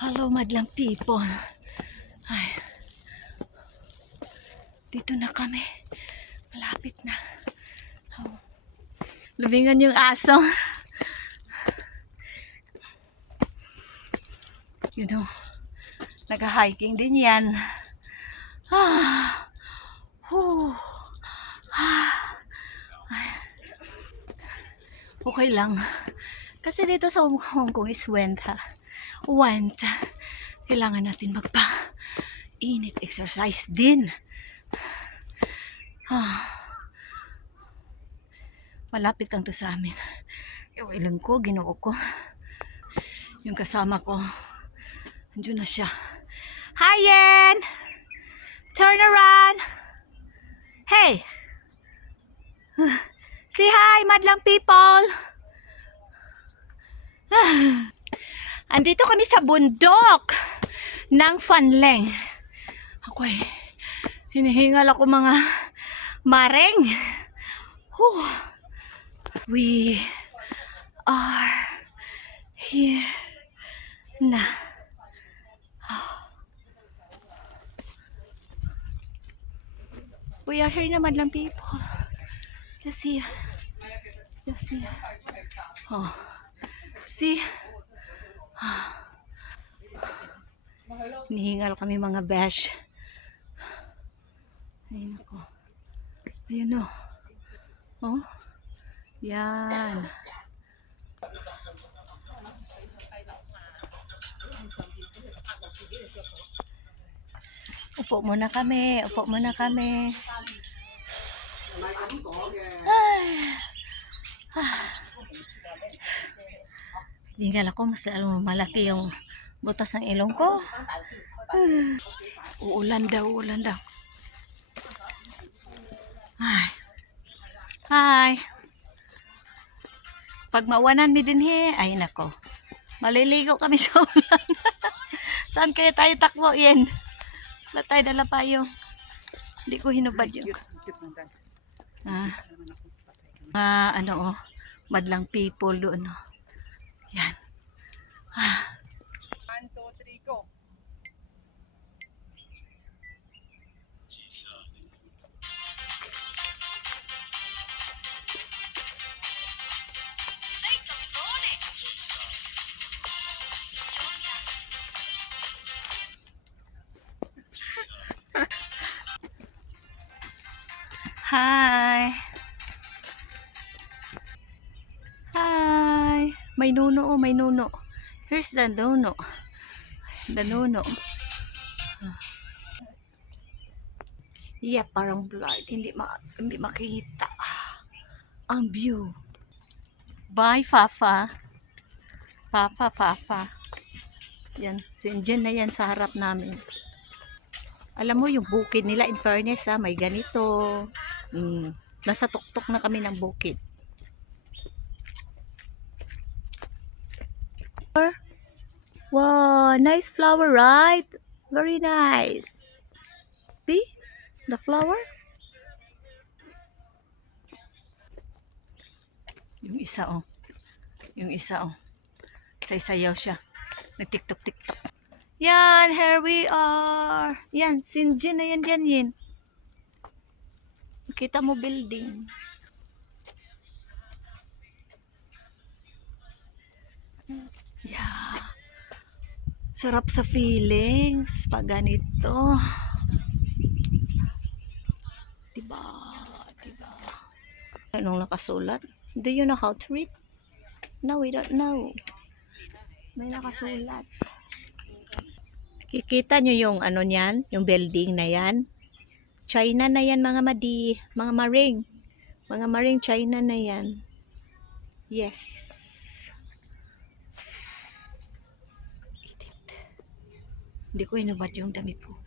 Hello, madlang people. Ay, dito na kami. Malapit na. Oh. Lumingon yung aso. You know, nag-hiking din yan. Ah, okay lang. Kasi dito sa Hong Kong is winter. Kailangan natin magpa-init exercise din. Malapit lang to sa amin. Yung ilong ko, ginoo ko. Yung kasama ko, andun na siya. Hi, Yen! Turn around! Hey! Say hi, madlang people! Andito kami sa bundok ng Fanleng. Ako hinihingal ako mga mareng. Whew. We are here na. We are here na, madlang people. Just here. Just here. Oh. See? Nihingal kami mga besh. Ayun ako. Ayun o. Oh. Yan. Upo muna kami. Upo muna kami. Hiningal ako. Mas malaki yung butas ng ilong ko. Uulan daw. Uulan daw. Ay. Hi. Pag mawanan mi din he, ay nako. Maliligo kami sa ulan. Saan kaya tayo takbo yan? Wala tayo dala payo. Hindi ko hinubad yun. Ano madlang people doon. Yan. 1, 2, 3, go. Hi. Hi. May nuno may nuno. Here's the nuno. The nuno. Yeah, parang blurred. Hindi makita ang view. Bye, Fafa. Fafa. Yan, sinjen na yan sa harap namin. Alam mo yung bukid nila, in fairness may ganito. Nasa tuktok na kami ng bukid. Wow, nice flower, right? Very nice. See the flower? Yung isa Saysayaw siya. Nag-tiktok. Yan, here we are. Yan, sinjin na yan dyan yan. Kita mo building. Yeah. Sarap sa feelings pag ganito. Diba? Anong nakasulat? Do you know how to read? No, we don't know. May nakasulat. Kikita nyo yung ano niyan? Yung building na yan? China na yan mga maring. Mga maring China na yan. Yes. Hindi ko inubad yung damit ko.